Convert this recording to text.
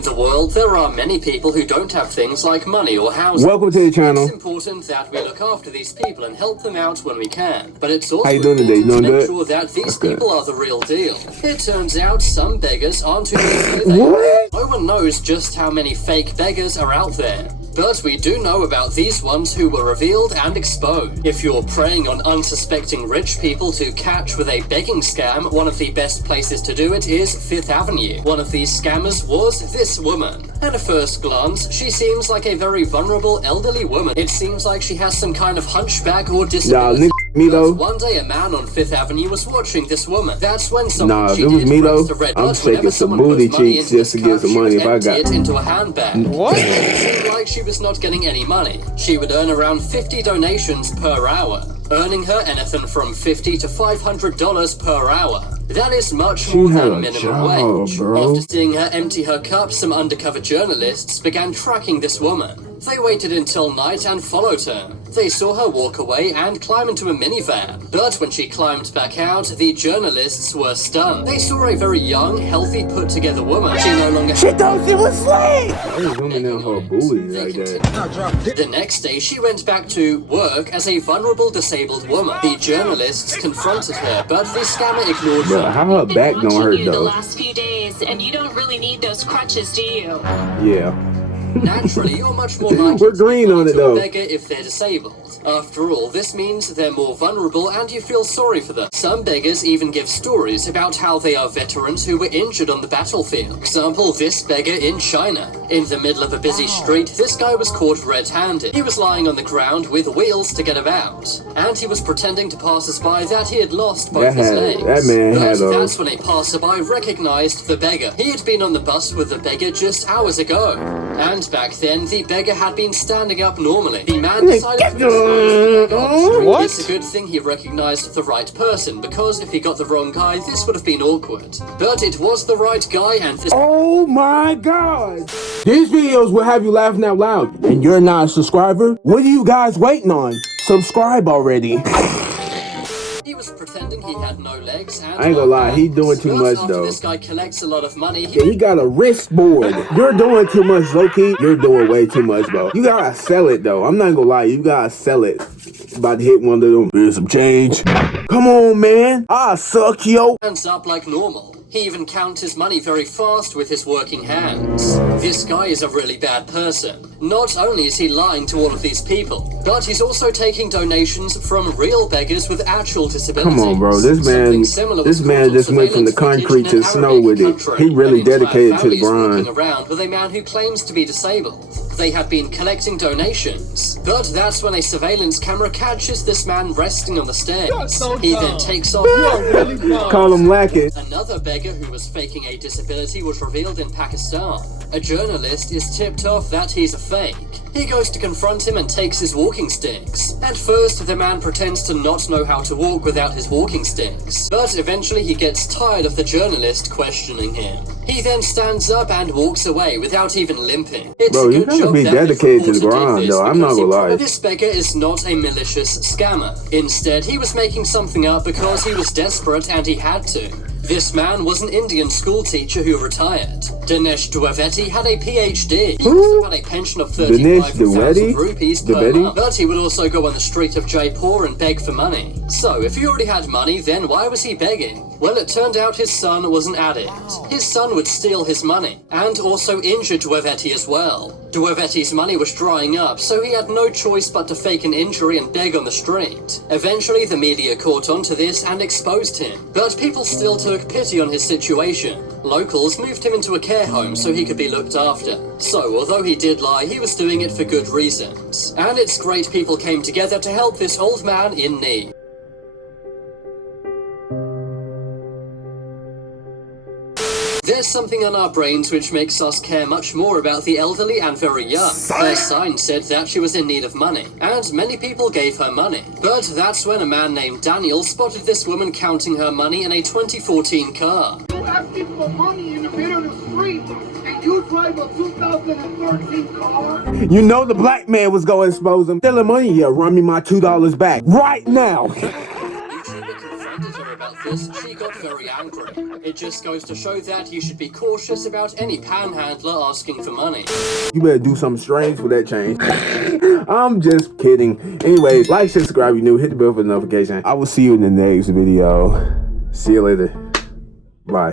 In the world, there are many people who don't have things like money or housing. Welcome to the channel. It's important that we look after these people and help them out when we can. But it's also How you doing today? You doing to make good? sure that these That's people good. are the real deal. It turns out some beggars aren't who they say they What? are. No one knows just how many fake beggars are out there. But we do know about these ones who were revealed and exposed. If you're preying on unsuspecting rich people to catch with a begging scam, one of the best places to do it is Fifth Avenue. One of these scammers was this woman. At a first glance, she seems like a very vulnerable elderly woman. It seems like she has some kind of hunchback or disability. Nah, me though. One day a man on Fifth Avenue was watching this woman. That's when someone Nah, if it was me though, I'm shaking some booty cheeks just to get some money if I got it into a handbag. What? It seemed like she was not getting any money. She would earn around 50 donations per hour, earning her anything from $50 to $500 per hour. That is much more than minimum wage. Bro. After seeing her empty her cup, some undercover journalists began tracking this woman. They waited until night and followed her. They saw her walk away and climb into a minivan. But when she climbed back out, the journalists were stunned. They saw a very young, healthy, put-together woman. She no longer She thought she was slayed. I was zooming in her booty like that. The next day, she went back to work as a vulnerable disabled woman. The journalists confronted her, but the scammer ignored her. Bro, how her back don't hurt the though? last few days, and you don't really need those crutches, do you? Yeah. Naturally, you're much more likely We're green to on it to a though. beggar if they're disabled. After all, this means they're more vulnerable and you feel sorry for them. Some beggars even give stories about how they are veterans who were injured on the battlefield. Example, this beggar in China. In the middle of a busy street, this guy was caught red-handed. He was lying on the ground with wheels to get about, and he was pretending to passers-by that he had lost both his legs. That man But had that's when a passerby recognized the beggar. He had been on the bus with the beggar just hours ago. And back then, the beggar had been standing up normally. The man decided to What? It's a good thing he recognized the right person, because if he got the wrong guy, this would have been awkward. But it was the right guy, and this— Oh my god! These videos will have you laughing out loud. And you're not a subscriber? What are you guys waiting on? Subscribe already. he was pretending he had no legs and I ain't gonna lie, he doing too much after though. this guy collects a lot of money, He got a wrist board. You're doing too much, Loki. You're doing way too much, bro. You gotta sell it though. I'm not gonna lie, you gotta sell it. About to hit one of them. Here's some change. Come on, man. I suck, yo. Hands up like normal. He even counts his money very fast with his working hands. This guy is a really bad person. Not only is he lying to all of these people, but he's also taking donations from real beggars with actual disabilities. Come on, bro. This man just went from the concrete to snow with it. He really dedicated to the grind. Around with a man who claims to be disabled. They have been collecting donations, but that's when a surveillance camera catches this man resting on the stairs. He then takes off. Call him lacking. Another beggar who was faking a disability was revealed in Pakistan. A journalist is tipped off that he's a fake. He goes to confront him and takes his walking sticks. At first, the man pretends to not know how to walk without his walking sticks, but eventually he gets tired of the journalist questioning him. He then stands up and walks away without even limping. It's Bro, a you good gotta job be that dedicated to the this reporter grind, did this, though. I'm not because gonna lie. This beggar is not a malicious scammer. Instead, he was making something up because he was desperate and he had to. This man was an Indian school teacher who retired. Dinesh Dwivedi had a PhD. He also had a pension of 35,000 rupees per month. But he would also go on the street of Jaipur and beg for money. So, if he already had money, then why was he begging? Well, it turned out his son was an addict. His son would steal his money, and also injure Dwivedi as well. Dwivedi's money was drying up, so he had no choice but to fake an injury and beg on the street. Eventually, the media caught on to this and exposed him. But people still took pity on his situation. Locals moved him into a care home so he could be looked after. So, although he did lie, he was doing it for good reasons. And it's great people came together to help this old man in need. There's something on our brains which makes us care much more about the elderly and very young. Her sign said that she was in need of money, and many people gave her money. But that's when a man named Daniel spotted this woman counting her money in a 2014 car. You asking for money in the middle of the street, and you drive a 2013 car? You know the black man was gonna expose him. Stealing money? Yeah, run me my $2 back right now. YouTuber confronted her about this, she got very angry. It just goes to show that you should be cautious about any panhandler asking for money. You better do something strange for that change. I'm just kidding. Anyways, like, share, subscribe if you're new, hit the bell for the notification. I will see you in the next video. See you later. Bye.